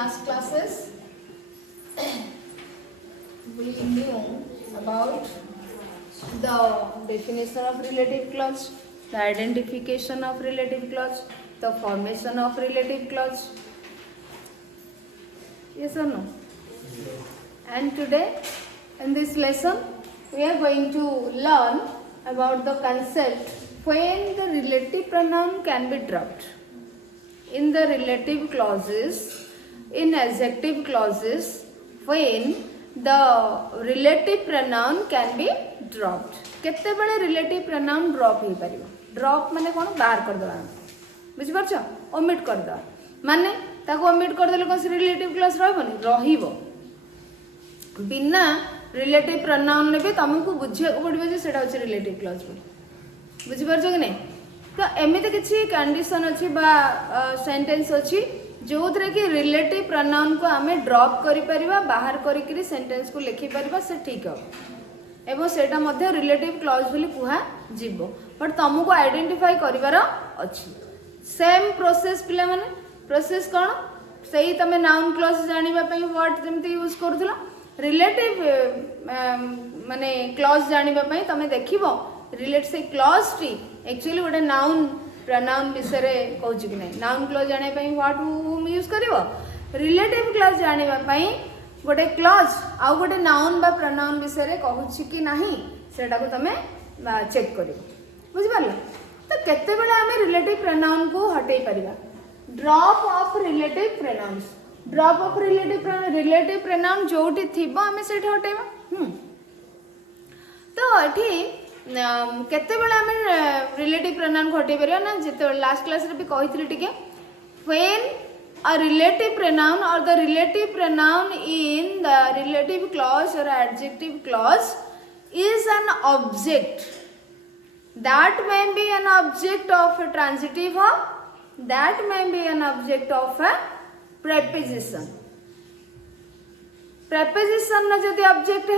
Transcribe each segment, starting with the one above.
last classes we knew about the definition of relative clause, the identification of relative clause, the formation of relative clause. Yes or no? And today in this lesson we are going to learn about the concept when the relative pronoun can be dropped. In the relative clauses, in adjective clauses, when the relative pronoun can be dropped. केते बड़े relative pronoun drop हो पारिबो. Drop माने कोन बाहर कर दवा. बुझि परछ? omit कर दवा. माने ताको omit कर देले कोन relative clause रहबोनी? रहिबो. बिना relative pronoun ने भी तुमको बुझिया को पड़िबो जे सेटा होचे relative clause बोली. बुझि परछ कि नै? तो एमिति किछि कंडीशन अछि बा सेंटेंस अछि जो थरे कि रिलेटिव प्रोनाउन को आमे ड्रॉप करि परिबा बाहर करि कि सेंटेंस को लिखि परिबा से ठीक हो एवं सेटा मध्ये रिलेटिव क्लॉज बोली कुहा जीवो बट तुमको आइडेंटिफाई करिवार अछि सेम प्रोसेस पिला माने प्रोसेस कोन सेही तमे नाउन क्लॉज जानिबा पई वर्ड जेमति यूज करथुला रिलेटिव माने क्लॉज जानिबा पई तमे देखिबो रिलेट से क्लॉज टी एक्चुअली गोटे नाउन प्रनाउन विषय रे कहूची कि नहीं नाउन क्लॉज जाने पई व्हाट हुम यूज करिवो रिलेटिव क्लॉज जाने पई गोटे क्लॉज आ गोटे नाउन बा प्रनाउन विषय रे कहूची कि नहीं सेटा को तमे चेक करिवो बुझि पारलो तो केते बेले हमें रिलेटिव प्रनाउन को हटेई परिबा drop of relative pronouns drop of relative pronoun जोटी थिबो हमें सेठी हटेबा तो एठी केते बेला हमें रिलेटिव प्रोनाउन घटे परिया ना जेते लास्ट क्लास रे भी कहितली टिके when a relative pronoun or the relative pronoun in the relative clause or adjective clause is an object that may be an object of a transitive verb that may be an object of a preposition preposition न जदी object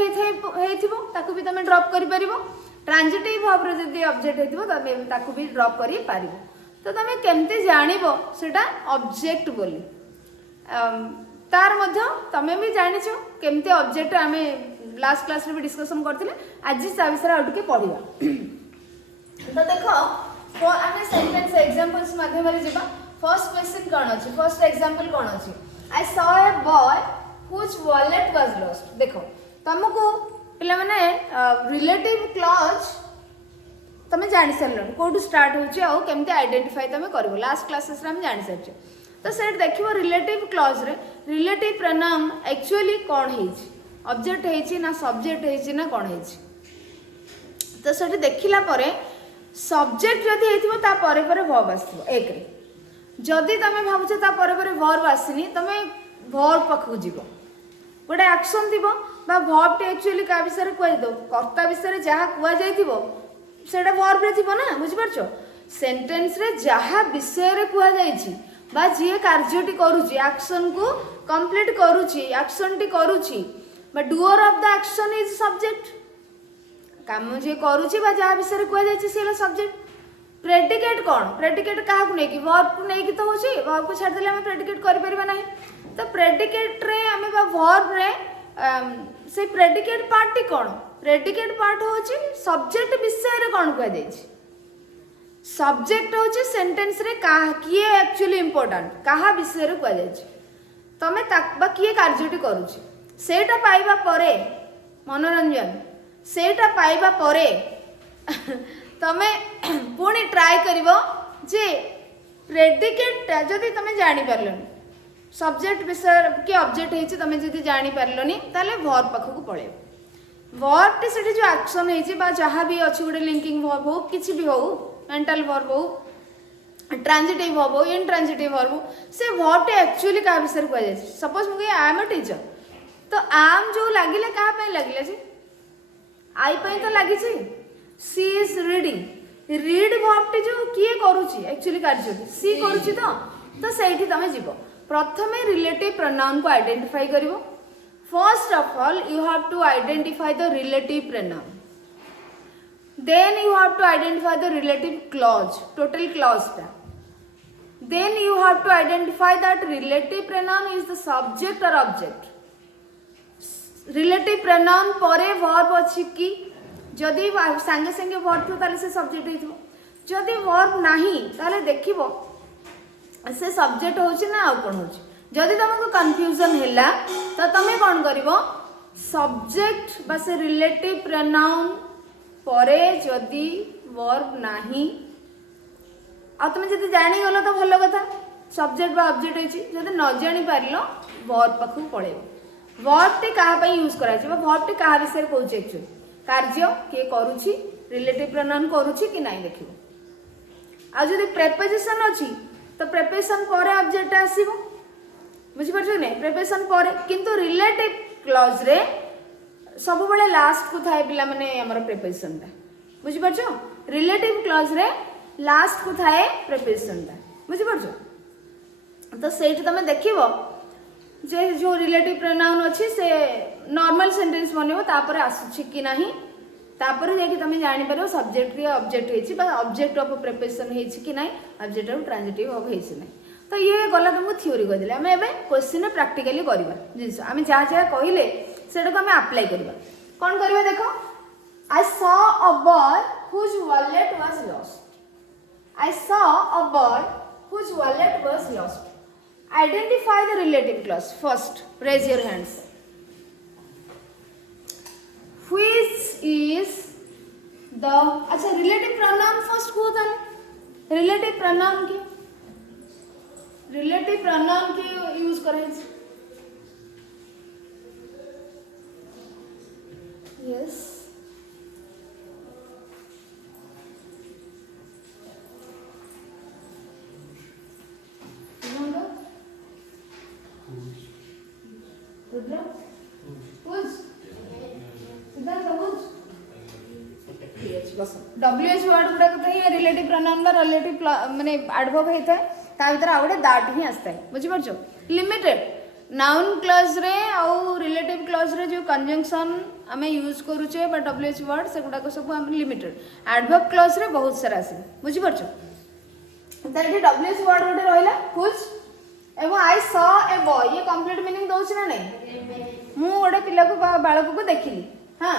हेथिबो ताकू भी तमे drop करि परिबो transitive verb रे जदी object हेतिबो तमे ताकू भी ड्रॉप करि पारिबो तो तमे केमते जानिबो सेटा ऑब्जेक्ट बोली तार मध्य तमे भी जानिछो केमते ऑब्जेक्ट हमें लास्ट क्लास रे भी डिस्कशन करथिले आज सा विषय आउट के पढिबा तो देखो तो हमें सेंटेंस एग्जांपल्स माध्यम रे जेबा फर्स्ट क्वेश्चन कोन अछि फर्स्ट एग्जांपल कोन अछि I saw a boy whose wallet was lost देखो तुमको पिला माने रिलेटिव क्लॉज तमे जानि सरलो कोडू स्टार्ट होची आ केमते आइडेंटिफाई तमे करबो लास्ट क्लासेस रे हम जानि सरछे तो सेट देखिबो रिलेटिव क्लॉज रे रिलेटिव प्रोनाउन एक्चुअली कोन हेछि ऑब्जेक्ट हेछि ना सब्जेक्ट हेछि ना कोन हेछि तो सेट देखिला परे सब्जेक्ट जदी हेतिबो ता परे परे वर्ब आसीबो एक रे जदी तमे भाबुछ ता परे परे वर्ब आसीनी तमे वर्ब पखु जीवो गोटे एक्शन थिबो बा वर्ब टे एक्चुअली का विषय रे कोइ दो कर्ता विषय रे जहा कुआ जाइथिबो सेटा वर्ब रे थिबो ना बुझि परछो सेंटेंस रे जहा विषय रे कुआ जाइछि बा जे कार्यटी करूछि एक्शन को कंप्लीट करूछि एक्शन टी करूछि बा doer of the action is subject काम जे करूछि बा जहा विषय रे कुआ जाइछि सेला सब्जेक्ट प्रेडिकेट कोन प्रेडिकेट काहा को नै कि वर्ब को नै कि तो होछि वर्ब को छाड़ देले हम प्रेडिकेट करि परिबा नाही तो प्रेडिकेट रे हमें बा वर्ब रे से प्रेडिकेट पार्ट टी कोन प्रेडिकेट पार्ट होछि सब्जेक्ट विषय रे कोन कह दै छी सब्जेक्ट होछि सेंटेंस रे का किए एक्चुअली इंपोर्टेंट काहा विषय रे कह दै छी तमे बा किए कार्यटी करूछि सेटा पाइबा परे मनोरंजन सेटा पाइबा परे तमे पुणी ट्राई करिवो जे प्रेडिकेट जदी तमे जानि परलनी सब्जेक्ट विषय के ऑब्जेक्ट हेछि तमे जदी जानि परलनी ताले वर्ब पखको पळे वर्ब टे सेठी जो एक्शन हेछि बा जहा भी अछि गुडे लिंकिंग वर्ब हो किछि भी हो मेंटल वर्ब हो ट्रांजिटिव वर्ब हो इनट्रांजिटिव वर्ब हो से वर्ब टे एक्चुअली का विषय को जाय सपोज मुके आई एम अ टीचर तो आम जो लागिले का पे लागिले छी आई पे तो लागि छी सी इज रीडिंग रीड वर्ब टे जो किए करूची एक्चुअली कार्य सी करूची तो सेठी तमे जीवो प्रथमे रिलेटिव प्रोनाउन को आइडेंटिफाई करिवो first of all you have to identify the relative pronoun then you have to identify the relative clause total clause टा then you have to identify that relative pronoun is the subject or object. relative pronoun परे verb अछि कि जदि संगे संगे verb थो ताले से subject हेइथो जदि verb नाही ताले देखिबो से subject होछि ना आ कोन होछि जदि तुमको confusion हैला तो तमे कोन करिवो subject बा से relative pronoun परे जदि verb नाही आ तुम जदि जानी गलो तो भलो कथा सब्जेक्ट बा ऑब्जेक्ट होची जदि न जानी पारिलो वर्ब पाखु पळेबो वर्ब टे कहा पई यूज करा छै वर्ब टे कहा विषय कहूची एक्चुअली कार्य के करूची रिलेटिव प्रोनाउन करूची कि नाही देखिबो आ जदि प्रीपोजिशन अछि तो प्रीपोजिशन परे ऑब्जेक्ट आसीबो बुझि परछो नै प्रीपोजिशन परे किंतु रिलेटिव क्लॉज रे सब बळे लास्ट को थाए पिला माने हमर प्रीपोजिशन ता बुझि परछो रिलेटिव क्लॉज रे लास्ट को थाए प्रीपोजिशन ता बुझि परछो तो सेठ तमे देखिबो जे जो रिलेटिव प्रोनाउन अछि से नॉर्मल सेंटेंस बनेबो तापर आसुछि कि नाही तापर जे कि तमे जानि परबो सब्जेक्ट के ऑब्जेक्ट हेछि बा ऑब्जेक्ट ऑफ प्रीपोजिशन हेछि कि नाही ऑब्जेक्ट ऑफ ट्रांजिटिव ऑफ हेछि नाही तो ये गला तुमको थ्योरी कह दिले हमें एबे क्वेश्चन प्रैक्टिकली करबा जिंस हमें जा जा कहिले सेटा को हमें अप्लाई करबा कोन करबा देखो आई saw a boy whose wallet was lost I saw a bird whose wallet was lost. Identify the relative clause. First, raise your hands. Which is the अच्छा relative pronoun first को होता है relative pronoun के relative pronoun के use करें yes Rudra? Whose? Siddhartha, whose? Yes, बस WH word गुडा कते ही relative pronoun बा रिलेटिव माने एडवर्ब हेता है ता भीतर आउडे दैट ही आस्ता है बुझि परछो लिमिटेड नाउन क्लॉज रे और रिलेटिव क्लॉज रे जो कंजंक्शन हमें यूज करूचे बा WH वर्ड से गुडा को सब हम लिमिटेड एडवर्ब क्लॉज रे बहुत सारा आसे बुझि परछो त एठी WH वर्ड गुडे रहला whose एवं आई सॉ ए बॉय ये कंप्लीट मीनिंग दउछ ना नहीं मु गोटे पिला को बालक को देखिली हां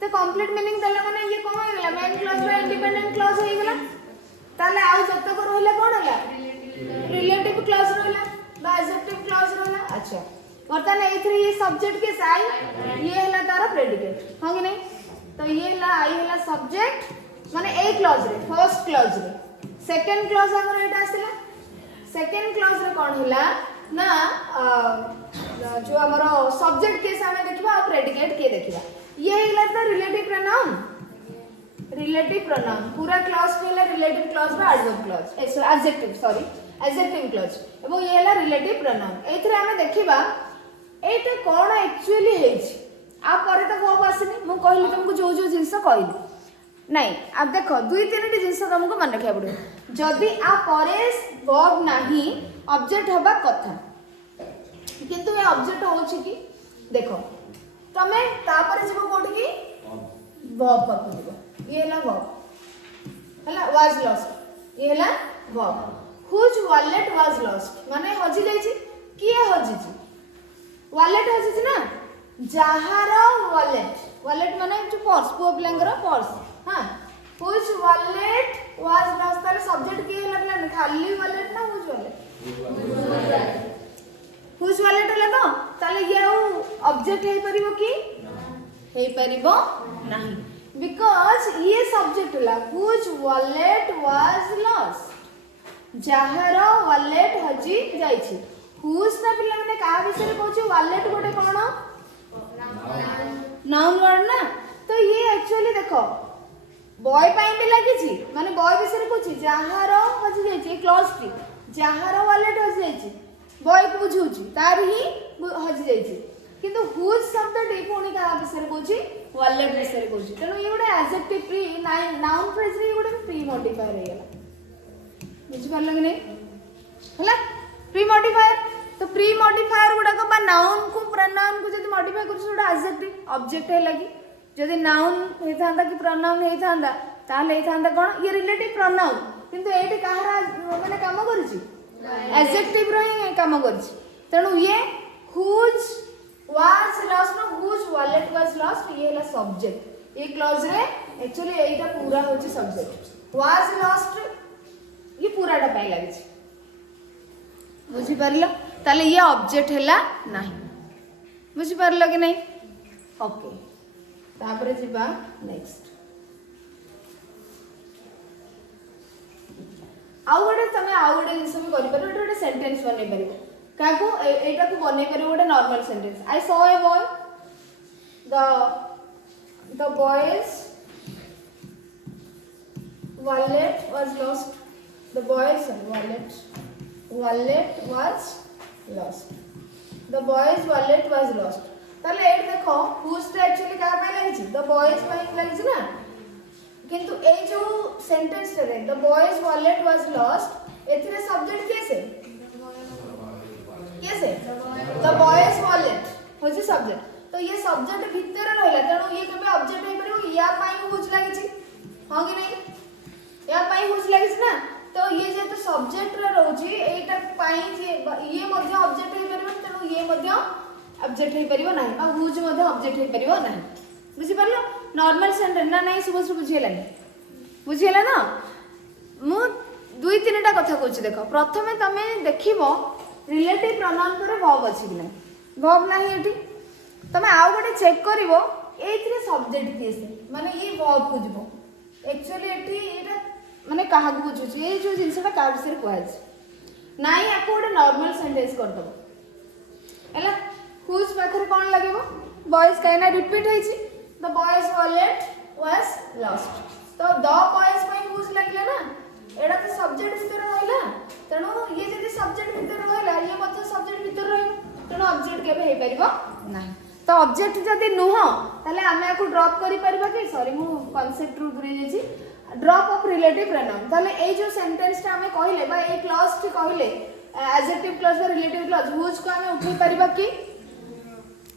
तो कंप्लीट मीनिंग देला माने ये कोन हो गेला मेन क्लॉज बा इंडिपेंडेंट क्लॉज हो गेला ताले आउ जत्त को रहला कोन होला रिलेटिव क्लॉज रहला बा एडजेक्टिव क्लॉज रहला अच्छा वर्तमान ए3 ये सब्जेक्ट के साई ये हला तारा प्रेडिकेट हो कि नहीं तो ये हला आई हला सब्जेक्ट माने ए क्लॉज रे फर्स्ट क्लॉज रे सेकंड क्लॉज अगर एटा आसिला सेकेंड क्लॉज रे कोन होला ना जो हमरो सब्जेक्ट के सामने देखिबा और प्रेडिकेट के देखिबा ये होला त रिलेटिव प्रोनाउन पूरा क्लॉज के होला रिलेटिव क्लॉज बा एडवर्ब क्लॉज एडजेक्टिव क्लॉज एबो ये होला रिलेटिव प्रोनाउन एथरे हमें देखिबा एटा कोन एक्चुअली हेछि आ परे त वर्ब आसीनी मु कहली तुमको जो जो जिंस कहली नहीं अब देखो दुई तीन जिनस तुमको मन रखा पड़े जदि आ परे वर्ब नाही ऑब्जेक्ट हबा कथा किंतु ये ऑब्जेक्ट होछि कि देखो तमे तापर जीव कोठी की वर्ब पर जीव ये हला वर्ब हला वाज लॉस्ट ये हला verb whose wallet was lost माने हजि जाई छी किए हजि छी wallet हजि छी ना जहार wallet माने जो पर्स पो प्लेंगर पर्स हां whose wallet was lost तारे सब्जेक्ट के लगला खाली wallet ना whose wallet हला तो ताले ये ऑब्जेक्ट हे परिबो कि हे परिबो नाही बिकॉज़ ये सब्जेक्ट हला whose wallet was lost जहार wallet हजी जाई छी whose ना पिला माने का विषय रे कहू छी wallet गोटे कोन नाउन वर्ड ना तो ये एक्चुअली देखो बॉय पाई भी लगी छी माने बॉय विषय को छी जहार हजि जाई छी क्लॉज टी जहार वालेट हजि जाई छी बॉय को बुझू छी तार ही हजि जाई छी किंतु हुज शब्द टी पुनी का विषय को छी वालेट विषय को छी तनो ये गोटे एडजेक्टिव प्री नाउन फ्रेज रे गोटे प्री मॉडिफायर हे गेला बुझ पार लगे नै हला प्री मॉडिफायर तो प्री मॉडिफायर गुडा को बा नाउन को प्रोनाउन को जदी मॉडिफाई कर छोडा एडजेक्टिव ऑब्जेक्ट है लगी जदी नाउन हे थांदा कि प्रोनाउन हे थांदा ताले हे थांदा कोन ये रिलेटिव प्रोनाउन किंतु एटी कहारा माने काम करूची एडजेक्टिव रो ही काम करछि तेणु ये whose was lost no whose wallet was lost ये हला सब्जेक्ट ये क्लॉज रे एक्चुअली एटा पूरा होछि सब्जेक्ट was lost ये पूराटा पाई लागि बुझी परलो ताले ये ऑब्जेक्ट हला नाही बुझी परलो कि नहीं ओके तापरे जिबा नेक्स्ट आउ गोटे तमे आउ गोटे जिंस भी करि परबो गोटे सेंटेंस बनै परबो काको एटा को बनै परबो गोटे normal sentence I saw a boy the boy's wallet was lost the boy's wallet was lost the boy's wallet was lost ताले एट देखो whose टा एक्चुअली का पे लागि छि the boy's ପାଇଁ लागि छि ना किंतु ए जो सेंटेंस रे the boy's wallet was lost एथिरे सब्जेक्ट कैसे the boy's wallet होछि सब्जेक्ट तो ये सब्जेक्ट भीतर रहला तेणु ये केबे ऑब्जेक्ट होई परबो या पाई हुज लागि छि हां कि नहीं या पाई हुज लागि छि ना तो ये जे तो सब्जेक्ट रे रहउछि एटा पाई जे ये मध्ये ऑब्जेक्ट होई परबो तेणु ये मध्ये ऑब्जेक्ट होई परबो नाही आ हुज मध्ये ऑब्जेक्ट होई परबो नाही बुझि परलो नॉर्मल सेंटेंस ना नहीं सुबह सुबह बुझिला ना मु दुई तीनटा कथा कहूँ देख प्रथमे तमे देखिबो रिलेटिव प्रोनाउन पर वर्ब अछि कि नहीं वर्ब नाही एठी तमे आउ गोटे चेक करिवो एथिरे सब्जेक्ट किसे माने ये वर्ब बुझबो एक्चुअली एठी एटा माने काहा को बुझुछि ए जो जिंसटा का विषय कहै नाही आको गोटे नॉर्मल सेंटेंस कर दबो एला हुज पाखर कोन लागेबो बॉयज काइना रिपीट है छी the boy's wallet was lost तो द बॉयज पई हुज लागला ना एडा तो सब्जेक्ट भीतर रहला तेणु ये जदी सब्जेक्ट भीतर रहला ये मत सब्जेक्ट भीतर रहइबो तेणु ऑब्जेक्ट केबे हे परिबो नाही तो ऑब्जेक्ट जदी नुह ताले हमें आको ड्रॉप करि परिबा कि सॉरी मु कांसेप्ट रु दूरे जेछि ड्रॉप ऑफ रिलेटिव प्रोनाउन ताले ए जो सेंटेंस टा हमें कहिले बा ए क्लॉज टी कहिले एडजेक्टिव क्लॉज और रिलेटिव क्लॉज हुज को हमें उठै परिबा कि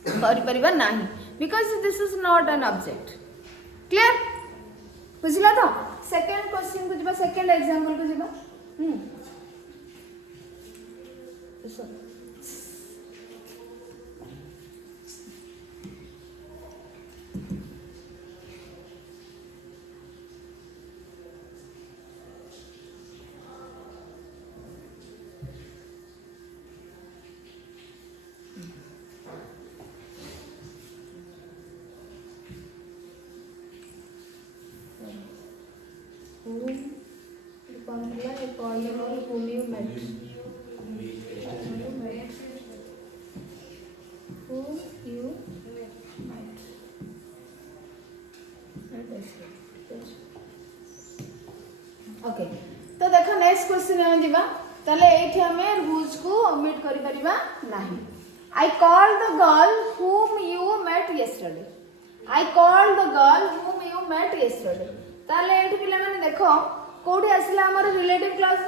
करि परिबा नाही because this is not an object clear बुझला तो सेकंड क्वेश्चन को जिबा सेकंड एग्जांपल को जिबा whom you met ओके तो देखो नेक्स्ट क्वेश्चन हम जिबा ताले एठी हमें हुज को ओमिट करि परिबा नाही आई call the girl whom you met yesterday I call the girl whom you met yesterday ताले एठी पिला माने देखो कोठी आसला हमर रिलेटिव क्लास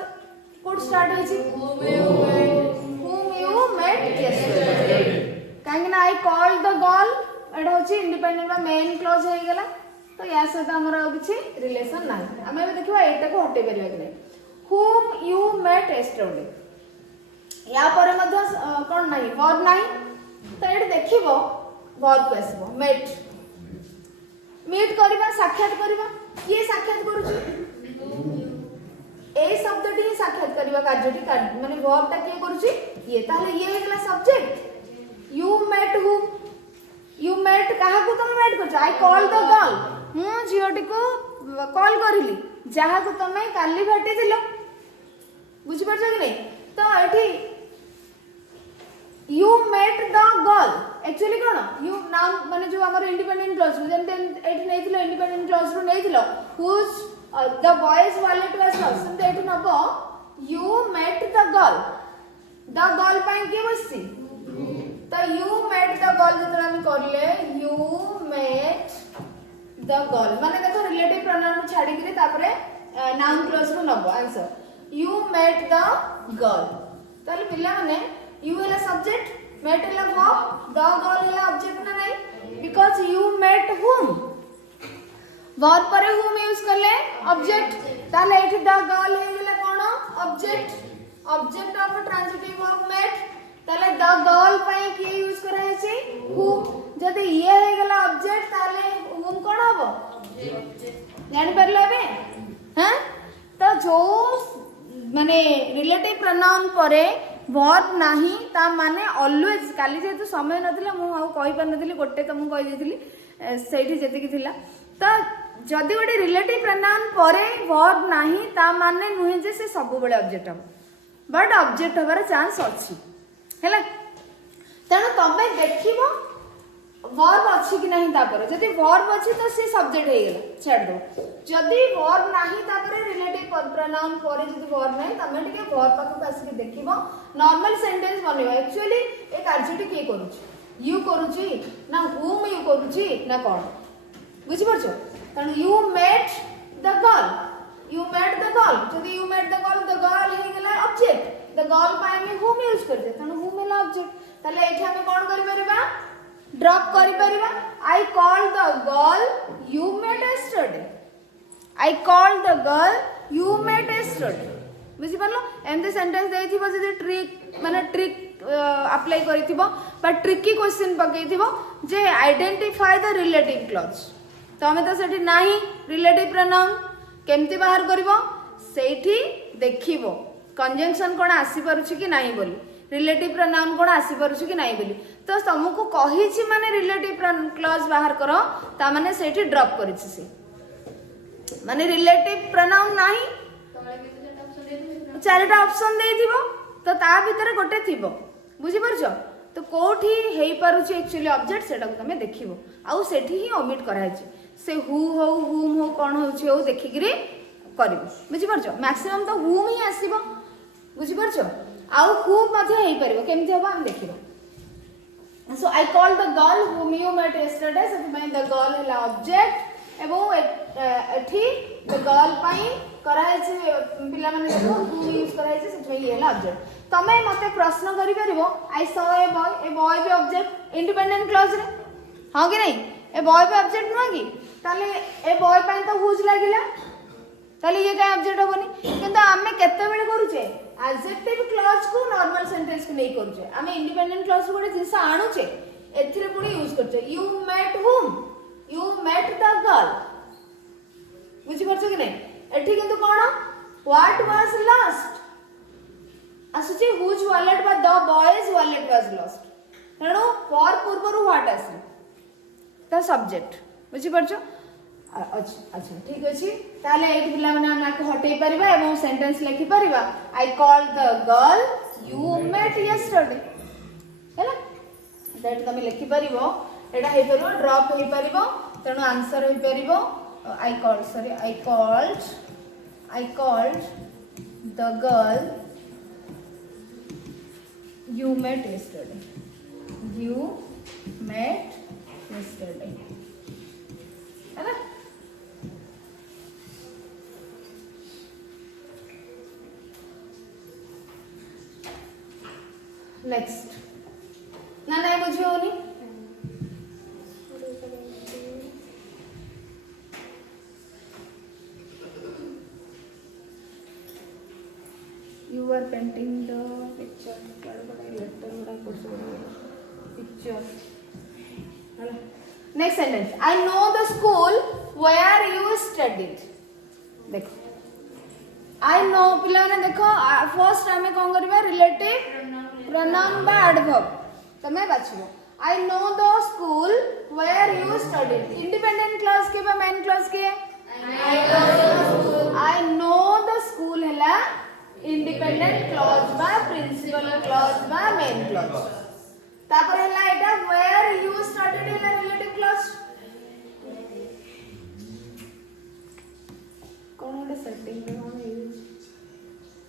कोड स्टार्ट होई छी whom you met yesterday काहे ना आई कॉल द गर्ल एटा होची इंडिपेंडेंट बा मेन क्लॉज हे गेला तो या सहित हमर किछि रिलेशन नाही हमें भी देखिबा एटा को हटे परिबा कि नहीं whom you met yesterday या पर मध्य कोन नाही वर्ब नाही तो एटा देखिबो वर्ब आसीबो met मीट करबा साक्षात करबा किए साक्षात करूची ए शब्दटी ही साक्षात करबा कार्यटी माने वर्ब ता किए करूची ये ताले ये हेला subject you met whom you met काहा को तुम मेट करछ आई कॉल द गर्ल हूँ झीटी को कॉल करिली जहाँ को तुम काली भेटी दिल बुझिपार कि नहीं तो ये you met the girl actually कौन यू नाउ माने जो हमर इंडिपेंडेंट क्लॉज जेंते एठी नेथिलो इंडिपेंडेंट क्लॉज रो नेथिलो whose the boy's wallet was lost सेंते एठी नबो यू मेट द गर्ल पाई के बससी तो यू मेट द गर्ल जतरा हम करले यू मेट द गर्ल माने देखो रिलेटिव प्रोनाउन छाडी कि तापरे नाउन क्लॉज रो नबो answer you met the girl ताले पिला माने यू हैला सब्जेक्ट मेट हैला वर्ब द गर्ल हैला ऑब्जेक्ट ना नहीं because you met whom verb पर whom यूज करले ऑब्जेक्ट ताले एठी द गर्ल हे गेला कोन object object of transitive verb met ताले द गर्ल पई के यूज करा है whom जदि ये हे गला ऑब्जेक्ट ताले whom कोन हबो जानि परले बे हां तो जो माने रिलेटिव प्रोनाउन परे वर्ब नाही ता माने ऑलवेज काली जेतु समय नथिला मु आ कहि पर नथिली गोटे त मु कहि देथिली सेठी जेति की थिला तो जदि गोटे रिलेटिव प्रोनाउन परे वर्ब नाही ता माने नुहे जे से सब बेले ऑब्जेक्ट हम बट ऑब्जेक्ट हबार चांस अछि हैला तेणु तमे देखिबो वर्ब अछि कि नहीं तापर जदि वर्ब अछि तो से सब्जेक्ट हे गेला छाड़ दो जदि वर्ब नाही तापर रिलेटिव प्रोनाउन परे जदि वर्ब नाही तमे टिके वर्ब पाखु आसी के देखिबो नॉर्मल सेंटेंस बनेबो एक्चुअली ए कार्यटी के करूची यू करूची ना whom यू करूची ना कोन बुझि परछो तण यू मेट द गर्ल जदि यू मेट द गर्ल हे गेला ऑब्जेक्ट द गर्ल पाई में whom यूज करते तण whom हेला ऑब्जेक्ट ताले एठी हम कोन करि परबा ड्रॉप करि परबा I call the girl you met yesterday I call the girl you met yesterday बुझि परलो एंड सेंटेंस देथिबो जदि ट्रिक माने ट्रिक अप्लाई करिथिबो बट ट्रिकी क्वेश्चन पकेइथिबो जे आइडेंटिफाई द रिलेटिव क्लॉज तो हमें तो सेठी नाही रिलेटिव प्रोनाउन केमती बाहर करिवो सेठी देखिवो कंजंक्शन कोन आसी परुछि कि नाही बोली रिलेटिव प्रोनाउन कोन आसी परुछि कि नाही बोली तो तुमको कहिछि माने रिलेटिव क्लॉज बाहर करो ता माने सेठी ड्रॉप करिछि से माने रिलेटिव प्रोनाउन नाही चारटा ऑप्शन देइथिबो तो ता भीतर गोटे थिबो बुझि परछो तो कोठी हेई परुछि एक्चुअली ऑब्जेक्ट सेटा को तमे देखिबो आउ सेठी ही ओमिट कराइछि से हु हो हुम हो कोन होछि हो देखिकरी करबो बुझि परछो मैक्सिमम तो हुम ही आसीबो बुझि परछो आउ हु मध्ये हेई परबो केमति होबो हम देखिबो so I call the girl whom you met yesterday सति मैं द गर्ल हैला ऑब्जेक्ट एवं एठी द गर्ल पई कराइछि पिला माने देखो whom यूज कराइछि सति में हैला ऑब्जेक्ट तमे मते प्रश्न करि परबो आई सॉ ए बॉय भी ऑब्जेक्ट इंडिपेंडेंट क्लॉज रे हां कि नहीं ए बॉय भी ऑब्जेक्ट न कि ताले ए बॉय पई तो हुज लागिला ताले ये काय ऑब्जेक्ट होबनी किंतु हमें केते बेले करूचे एडजेक्टिव क्लॉज को नॉर्मल सेंटेंस को नहीं करूचे हमें इंडिपेंडेंट क्लॉज को गोटे जिंस आणुचे एथिरे पुनी यूज करचे you met whom you met the girl बुझि परछो कि नहीं एठी किंतु कोन व्हाट वाज लॉस्ट आसुचे हुज वॉलेट बा the boy's wallet was lost तेणु फॉर पूर्वरु व्हाट आसी द सब्जेक्ट बुझि परछो अच्छा ठीक अछि ताले एठी पिला माने हम आको हटै परिबा एवं सेंटेंस लिखि परिबा I call the girl you met yesterday हैला दैट तमे लिखि परिबो एटा हे परिबो ड्रॉप हे परिबो तेणु आंसर हे परिबो I called the girl you met yesterday है ना नेक्स्ट ना नहीं बुझियो नहीं you are painting the picture picture next sentence I know the school where you studied देखो I know पिला ने देखो फर्स्ट हमें कौन करबा रिलेटिव प्रोनाउन बा एडवर्ब तमे बाछिबो I know the school where you studied independent clause के बा मेन क्लॉज के I know the school हैला इंडिपेंडेंट क्लॉज बा प्रिंसिपल क्लॉज बा मेन क्लॉज तापर हैला एटा वेयर यू स्टडीड हैला रिलेटिव क्लॉज कोन ओडे सेटिंग में हम use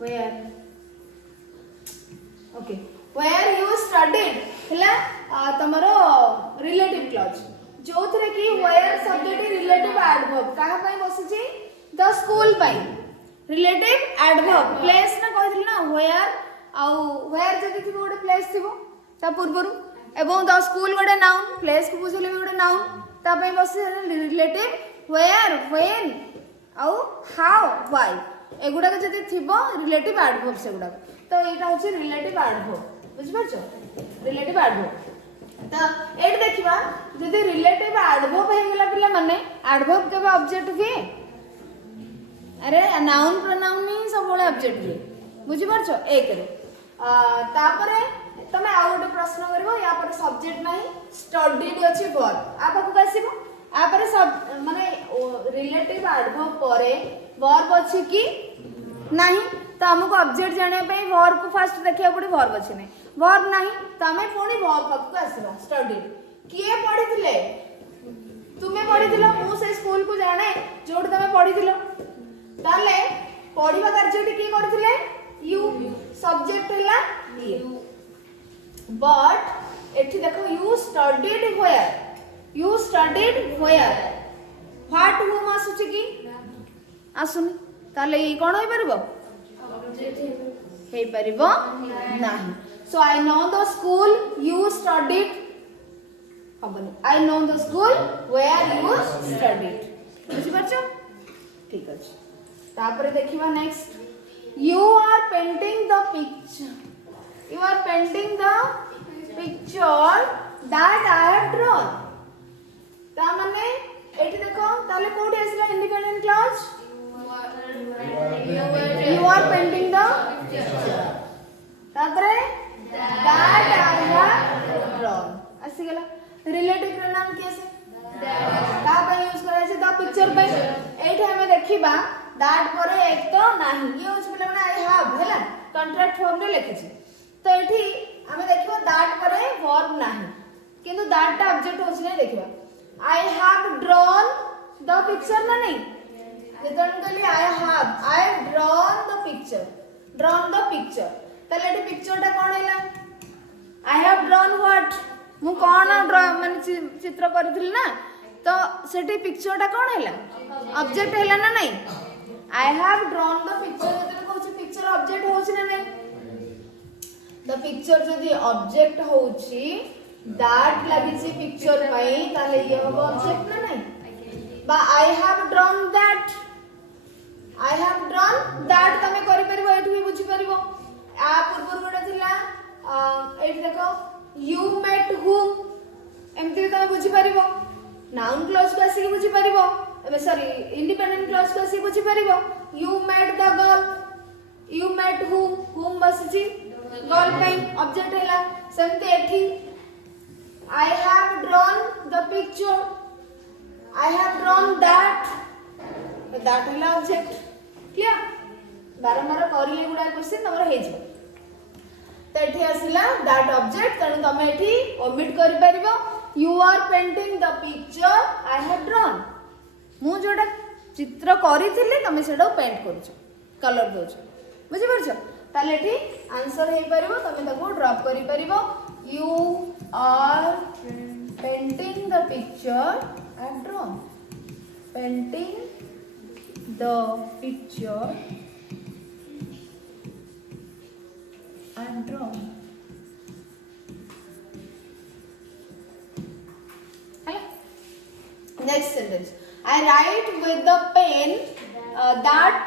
where okay where you studied हैला तमरो रिलेटिव क्लॉज जोथरे की वेयर सब्जेक्ट रिलेटिव एडवर्ब काहा पई बसि छी द स्कूल पई रिलेटिव एडवर्ब प्लेस ना कहथिल ना वेयर जदि थी गोटे प्लेस थी ता पूर्वरु एवं द स्कूल गोटे नाउन प्लेस को बुझले भी गोटे नाउन ता पई बस रिलेटिव वेयर व्हेन आउ हाउ व्हाई एगुड़ा जदि थिबो रिलेटिव एडवर्ब सेगुड़ा तो एटा होछि रिलेटिव एडवर्ब बुझि परछो रिलेटिव एडवर्ब तो एट देखिबा जदि रिलेटिव एडवर्ब हे गेला पिला माने एडवर्ब केबे ऑब्जेक्ट हुए अरे नाउन प्रोनाउन ही सब बळे ऑब्जेक्ट हुए बुझि परछो एक रे तापरे तमे आ गोटे प्रश्न करबो या पर सब्जेक्ट नाही स्टडीड अछि वर्ब आ पाखु आसीबो आ पर सब माने रिलेटिव एडवर्ब परे वर्ब अछि कि नाही तो हमको ऑब्जेक्ट जाने पे वर्ब को फर्स्ट देखिया पड़ी वर्ब अछि नै वर्ब नाही तो हमें पुणी वर्ब पाखु आसीबा स्टडीड किए पढिथिले तुमे पढिथिलो मु से स्कूल को जाने जोड तमे पढिथिलो ताले पढिबा कार्यटी की करथिले यू सब्जेक्ट हला ये बट एठी देखो यू स्टडीड वेयर व्हाट हुम आसुची की आसुनी ताले ई कोन होई परबो हे परबो नाही so I know the school you studied हबनी I know the school where you studied बुझि परछो ठीक अछि तापरे देखिबा next you are painting the picture that I have drawn ता माने एठी देखो ताले कोठी आसीला independent clause you are painting the picture तापरे that I have drawn आसी गेला रिलेटिव प्रोनाउन केसे ता पे यूज करे छै द पिक्चर पे एठी हमें देखिबा दैट परे एक तो नाही ये होछ बोले माने आई हैव हैला कॉन्ट्रैक्ट फॉर्म रे लिखि छी तो एठी हमें देखिबा दैट परे वर्ब नाही किंतु दैट टा ऑब्जेक्ट होछ नै देखिबा आई हैव ड्रॉन द पिक्चर ना नहीं जतन कहली आई हैव ड्रॉन द पिक्चर तले एठी पिक्चर टा कोन हैला आई हैव ड्रॉन व्हाट मु कोन ड्रॉ माने चित्र करथिल ना तो सेठी पिक्चर टा कोन हैला ऑब्जेक्ट हैला ना नहीं I have drawn the picture जतने कहूँ पिक्चर ऑब्जेक्ट होची ना नहीं the picture जदि ऑब्जेक्ट होची that लगी ची पिक्चर पई ताले ये हो ऑब्जेक्ट ना नहीं बा I have drawn that तमे करि परबो एठी भी बुझी परबो आ पूर्व गोटे थिला एठी देखो you met whom एमती तमे बुझी परबो नाउन क्लॉज को आसी बुझी परबो सॉरी इंडिपेंडेंट क्लॉज को आसी बुझी परबो you met the girl you met whom बसची गर्ल पे ऑब्जेक्ट हैला सेमते एठी I have drawn the picture I have drawn that हैला ऑब्जेक्ट क्लियर बारंबार करले गुडा क्वेश्चन तमरो हे जे तो एठी आसीला दैट ऑब्जेक्ट तने तमे एठी ओमिट करि परबो you are painting the picture I have drawn मु जोटा चित्र करिथिले तमे सेडो पेंट करछो कलर दोछो बुझि परछो ताले एठी आंसर हे परबो तमे ताको ड्रॉप करि परबो you are painting the picture I have drawn painting the picture I have drawn next sentence I write with the pen that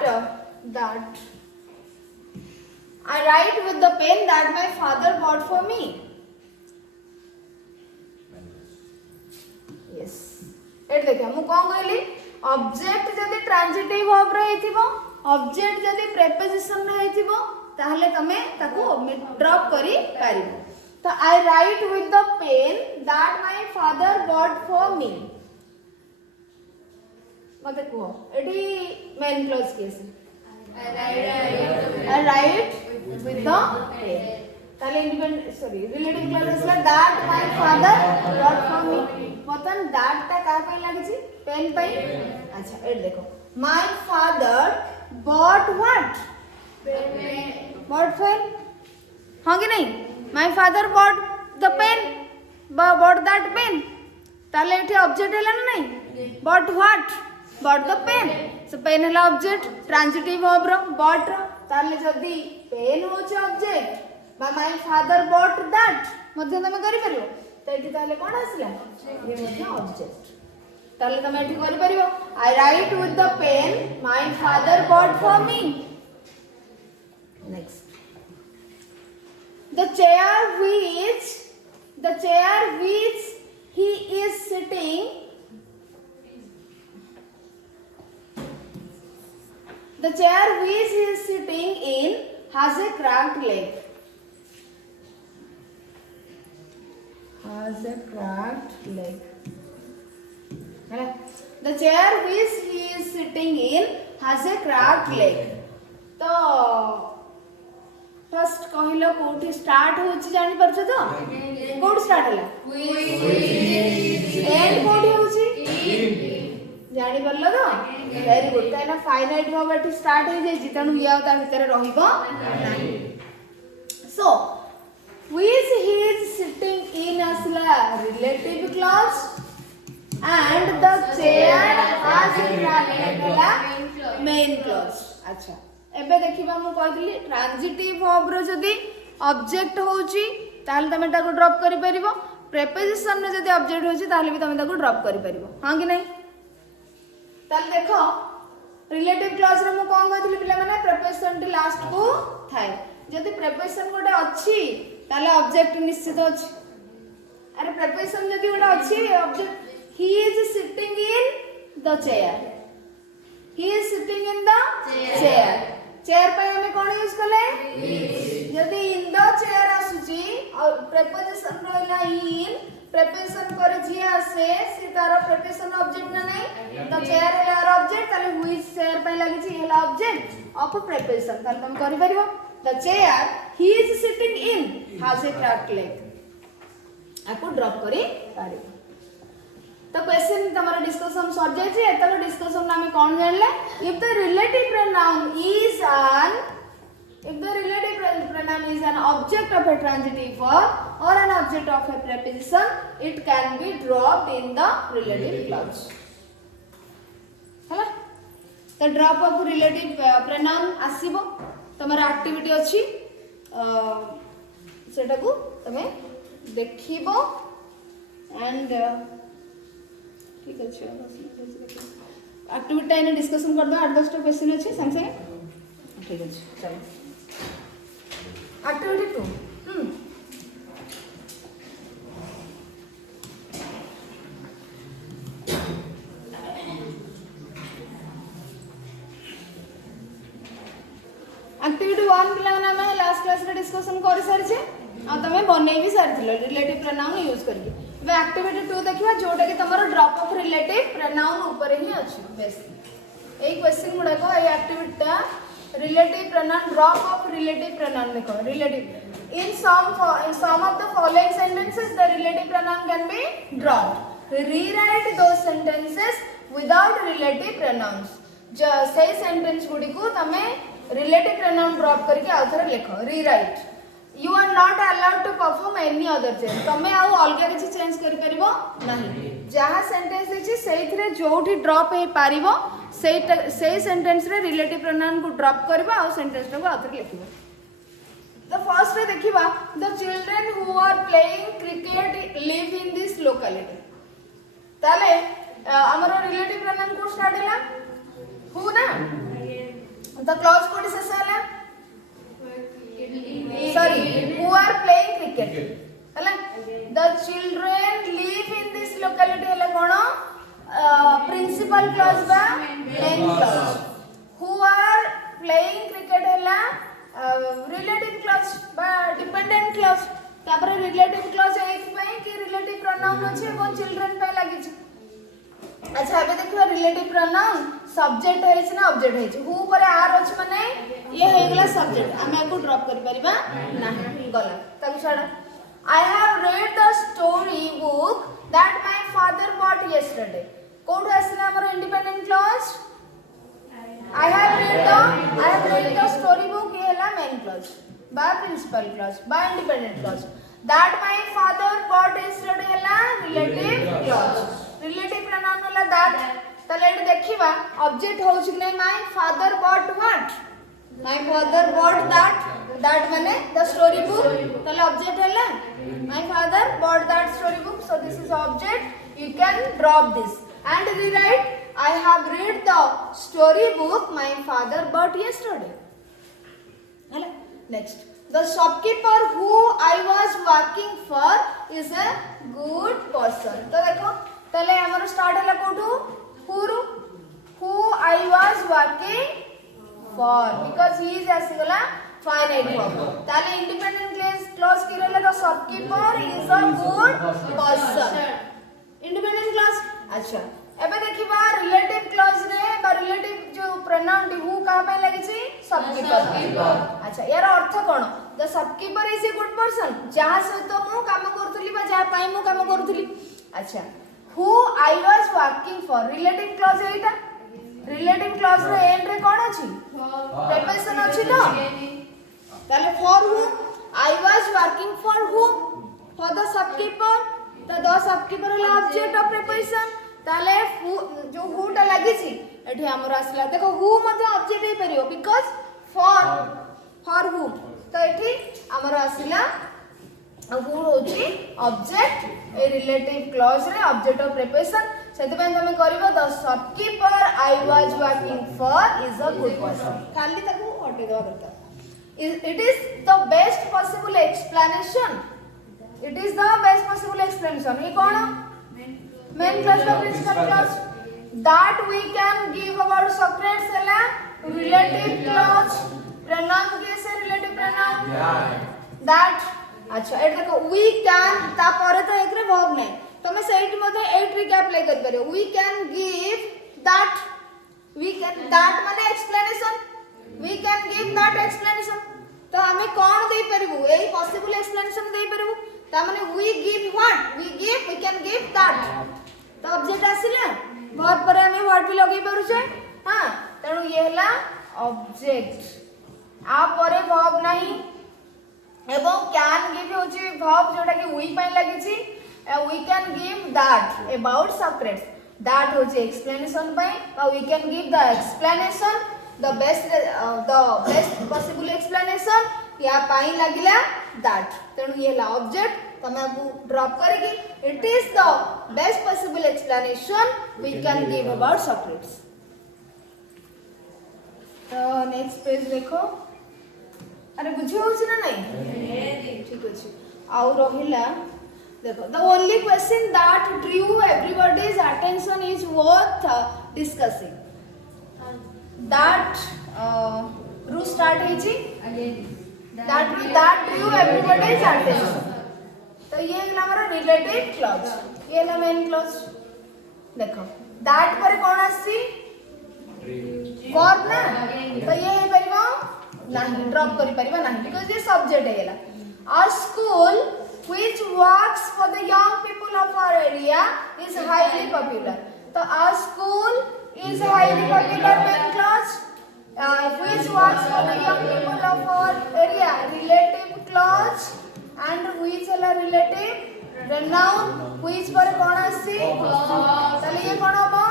I write with the pen that my father bought for me yes एट देखिए मु कोन कहली object जदि transitive verb रे हेतिबो object जदि preposition रे हेतिबो ताहले तमे ताको ड्रॉप करी पारिबो तो I write with the pen that my father bought for me मते को एडी मेन क्लॉज केस I write with the pen ताले इंडिपेंडेंट सॉरी रिलेटिव क्लॉज असला that my father bought for me पतन दैट ता का पे लागी छी पेन पे अच्छा एड देखो my father bought what bought pen हां कि नहीं my father bought the pen bought that pen ताले एठी ऑब्जेक्ट हैला ना नहीं bought what bought the pen so pen हैला ऑब्जेक्ट ट्रांजिटिव वर्ब रो बॉट रो ताले जदी पेन होचे ऑब्जेक्ट बा माय फादर बॉट दैट मध्य तमे करि परियो तो एठी ताले कोन आसिला ये मध्य ऑब्जेक्ट ताले तमे एठी करि परिबो I write with the pen my father bought for me next the chair which he is sitting in has a cracked leg. The chair which he is sitting in has a cracked leg. तो first कहलो कोठी start होची जानि परछ तो code start हला and कोठी होची जानि परलो तो वेरी गुड काइना फाइनाइट भाबटी स्टार्ट हो जाई तणु या ता भीतर रहिबो नाही सो which he is sitting in असला relative clause and the chair has a main clause अच्छा एबे देखिबा मु कहली ट्रांजिटिव वर्ब रो जदी ऑब्जेक्ट होची ताले तमे ताको ड्रॉप करि परिबो प्रीपोजिशन रे जदी ऑब्जेक्ट होची ताले भी तमे ताको ड्रॉप करि परिबो हां कि नहीं ताले देखो रिलेटिव क्लॉज रे मु कोन कहली पिला माने प्रीपोजिशन टी लास्ट को थाए जदी प्रीपोजिशन गोटे अछि ताले ऑब्जेक्ट निश्चित अछि अरे प्रीपोजिशन जदी गोटे अछि object he is sitting in the chair chair पे हमें कौन यूज कले यदि इन द चेयर आसुची और प्रीपोजिशन रहला इन प्रीपोजिशन करे जी आसे से तार प्रीपोजिशन ऑब्जेक्ट ना नहीं द चेयर हैला ऑब्जेक्ट ताले व्हिच चेयर पे लागि छी हैला ऑब्जेक्ट ऑफ प्रीपोजिशन ताले तुम करि परिबो the chair he is sitting in has a cracked leg आपको ड्रॉप करि परिबो तो क्वेश्चन तमरा डिस्कशन सर जाय छै एतक डिस्कशन में कोन जानले if the relative pronoun is an object of a transitive verb or an object of a preposition it can be dropped in the relative clause हला तो ड्रॉप ऑफ रिलेटिव pronoun आसीबो तमरा activity अछि सेटा को तमे देखिबो एंड ठीक है एक्टिविटी टाइम डिस्कशन कर दो 8-10 क्वेश्चन अच्छे संग संग ठीक है चलो एक्टिविटी 2 एक्टिविटी 1 पिला में लास्ट क्लास रे डिस्कशन कर सारी छे आ तमे बनै भी सारी थिलो रिलेटिव प्रोनाउन यूज करके वे एक्टिविटी 2 देखिबा जोटा कि तमरो ड्रॉप ऑफ रिलेटिव प्रोनाउन ऊपर ही अछि बेस ए क्वेश्चन गुडा को ए activity relative pronoun drop of relative pronoun देखो relative in some of the following sentences the relative pronoun can be dropped rewrite those sentences without relative pronouns जो से सेंटेंस गुडी को तमे रिलेटिव प्रोनाउन ड्रॉप करके आउथर लिखो rewrite You are not allowed to perform any other change. तमे आउ अलगा किछि चेंज करि परिबो नाही जहा सेंटेंस अछि सेइथरे जोठी ड्रॉप हे पारिबो सेई सेंटेंस रे रिलेटिव प्रोनाउन को ड्रॉप करबा आ सेंटेंस को आउथर लिखिबो द फर्स्ट रे देखिबा the children who are playing cricket live in this locality ताले हमरो रिलेटिव प्रोनाउन को स्टार्ट हैला हु ना द क्लॉज कोड से साला sorry who are playing cricket hela the children live in this locality hela kono principal clause ba main clause who are playing cricket hela relative clause ba dependent clause तापर relative clause एक पई कि relative pronoun अछि वो children पे लागि छै अच्छा अबे देखिबा रिलेटिव प्रोनाउन सब्जेक्ट है ना ऑब्जेक्ट है हु पर आर अछि माने ये हेगला सब्जेक्ट हमें को ड्रॉप कर परिबा नाही गला तब छोड़ I have read the story book that my father bought yesterday कोड असला हमर independent clause I have read the story book ये हला मेन क्लॉज बा प्रिंसिपल क्लॉज बा independent clause that my father bought yesterday हला रिलेटिव क्लॉज रिलेटिव प्रोनाउन वाला that तले एट देखिबा ऑब्जेक्ट होउछ कि नै my father bought what my father bought that माने द स्टोरी बुक तले ऑब्जेक्ट हैला my father bought that story book so this is object you can drop this and rewrite I have read the story book my father bought yesterday. Hala. Next, the shopkeeper who I was working for is a good person. तो देखो तले हमारा start है कोठू who I was working for because he is a singular finite form. ताले independent clause की रहला the shopkeeper is a good person. Independent clause. अच्छा एबे देखिबा रिलेटिव क्लॉज रे बा रिलेटिव जो प्रोनाउन डी हु का पे लागि छी शॉपकीपर. अच्छा यार अर्थ कोन the shopkeeper is a good person जहां से तो मु काम करथुली बा जहां पाई मु काम करथुली. अच्छा who I was working for relative clause Etah relative clause रे एंड रे कोन अछि प्रीपोजिशन अछि तो ताले for who I was working for the shopkeeper तो द शॉपकीपर वाला ऑब्जेक्ट ऑफ प्रीपोजिशन ताले जो हु टा लागि छी एठी हमर आसला देखो हु मध्ये ऑब्जेक्ट हे परियो बिकॉज़ फॉर हु तो एठी हमर आसला हु होची ऑब्जेक्ट ए रिलेटिव क्लॉज रे ऑब्जेक्ट ऑफ प्रीपोजिशन सेते पे तमे करबो the shopkeeper I was working for is a good person खाली ताकू हटे देवा दरकार. It is the best possible explanation. It is the best possible explanation. ये कोन main clause or principal clause that we can give about Socrates है relative clause. pronoun कैसे relative pronoun that. अच्छा eight देखो we can ता परे तो एक रे verb नहीं तो मैं सेट मध्ये एट रिकैप अप्लाई कर परियो. we can give that माने explanation. we can give that explanation तो हमें कौन दे परिबु एई possible explanation दे परिबु ता माने we give what we can give that तो ऑब्जेक्ट आसिला वर्ब पर हमें व्हाट भी लगे परुछ. हां तणु ये हला ऑब्जेक्ट आ परे वर्ब नाही एवं कैन गिव होची वर्ब जोटा कि वी पय लागि छी we can give that about Socrates that होची एक्सप्लेनेशन पय we can give the explanation the best possible explanation या पय लागिला दैट. तणु ये हला ऑब्जेक्ट तमे आपको ड्रॉप करेगी. It is the best possible explanation we can give about Socrates. तो नेक्स्ट पेज देखो. अरे बुझी होछि ना नहीं ठीक अछि. आउ रहिला देखो the only question that Drew everybody's attention is worth discussing. That रू स्टार्ट है जी दैट ड्रू एवरीबॉडीज अटेंशन तो ये हमारा रिलेटिव क्लॉज. ये है मेन क्लॉज. देखो दैट पर कौन आसी वर्ब ना तो ये है परिबो नहीं ड्रॉप करि परिबो नहीं बिकॉज़ ये सब्जेक्ट है. Our school which works for the young people of our area is highly popular. तो our school is highly popular main clause. Which works for the young people of our area relative clause and which है relative pronoun which पर कौन आसी चलिए ये कौन होबो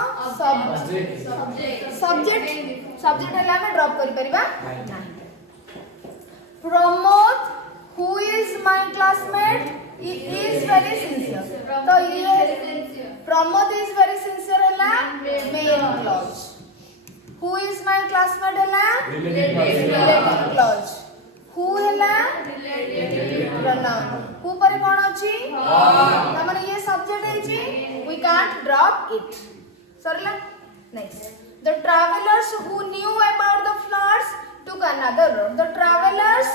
subject है हमें ड्रॉप करि परिबा नहीं. Pramod who is my classmate he is very sincere. तो ये Pramod is very sincere है main clause. Who is my classmate है relative clause. Who है pronoun. Who पर कौन अछि त माने ये सब्जेक्ट है जी we can't drop it. Sarla. Next, the travelers who knew about the floods took another road. The travelers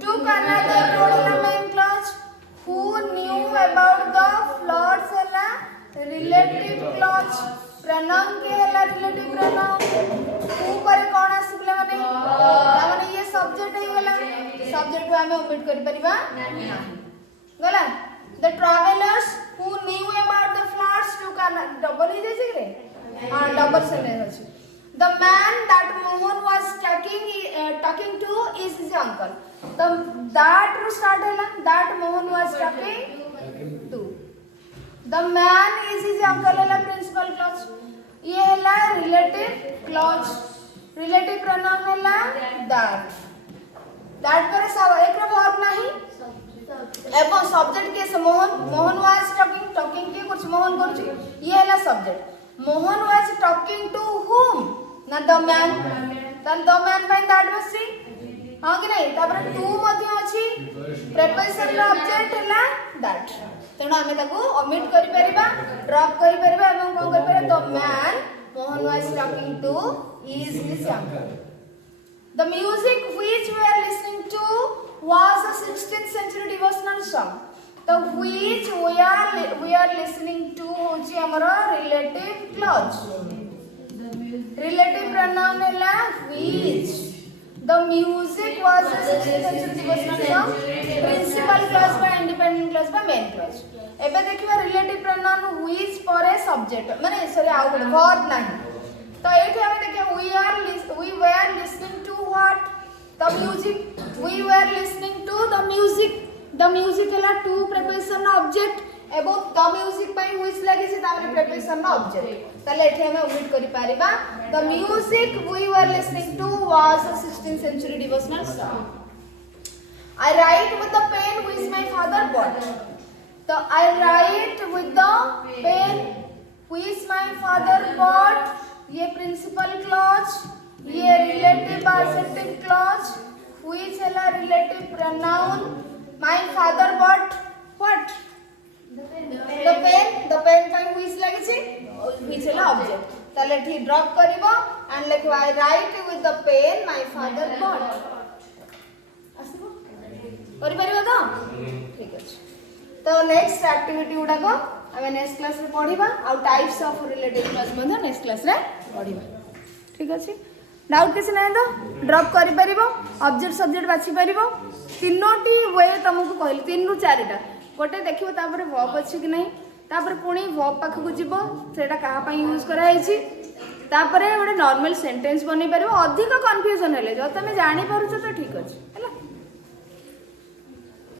took another road in the main clause. Who knew about the floods है relative clause. pronoun के है relative pronoun. who पर कौन आसीबले माने ये subject है गला subject हमें ओमिट कर परिबा नहीं गला. the travelers who knew about the floods took another double ही जैसे रे हां डबल से ले अछि. the man that Mohan was talking to is his uncle. the that ru start है that Mohan was talking to. the man is his uncle है principal clause. ये है relative clause. relative pronoun है that पर सब एक verb नहीं एवं सब्जेक्ट के मोहन वाज टॉकिंग के कुछ मोहन करछि ये है subject. Mohan was talking to whom ना the man than the man by that was see हां कि नहीं तापर टू मध्ये अछि प्रीपोजिशन रो ऑब्जेक्ट हला दैट तेणु आमे ताको ओमिट करि परिबा ड्रॉप करि परिबा एवं कोन करि परिबा the man Mohan was talking to is his uncle the music which we are listening to was a 16th century devotional song the which we are listening to होची हमरो relative clause relative pronoun है which the music was a 16th century devotional song principal clause by independent clause by main clause एबे देखिबा relative pronoun which पर subject माने sorry आउ verb नहीं तो एठी हमें देखिए we were listening to what the music we were listening to the music हला to preposition object एबो the music by which लागि छै तामे preposition object तले एठी हमें ओमिट करि Paribas the music we were listening to was a 16th century devotional song I write with the pen which my father bought so I write with the pen which my father bought ये principal clause ये relative adjective clause which है relative pronoun my father bought what the pen by which लागि छै which है object ताले ठी drop करिवो and लिखवा I write with the pen my father bought आसीबो करि परिबो तो ठीक अछि तो नेक्स्ट एक्टिविटी उडा को हमें नेक्स्ट क्लास रे पढिबा आ टाइप्स ऑफ रिलेटिव क्लास मध्ये नेक्स्ट क्लास रे पढिबा ठीक अछि डाउट किसी नहीं तो ड्रॉप करि परिबो ऑब्जेक्ट सब्जेक्ट बाछि परिबो तीनोटी वे तुमको कहली तीन रु चारिटा गोटे देखिबो तापर वर्ब अछि कि नहीं तापर पुणी वर्ब पाख को जीवो सेटा कहा पई यूज करा हैछि तापर गोटे नॉर्मल सेंटेंस बनै परिबो अधिक कंफ्यूजन हेले जो तमे जानि पारुछ तो ठीक अछि हैला।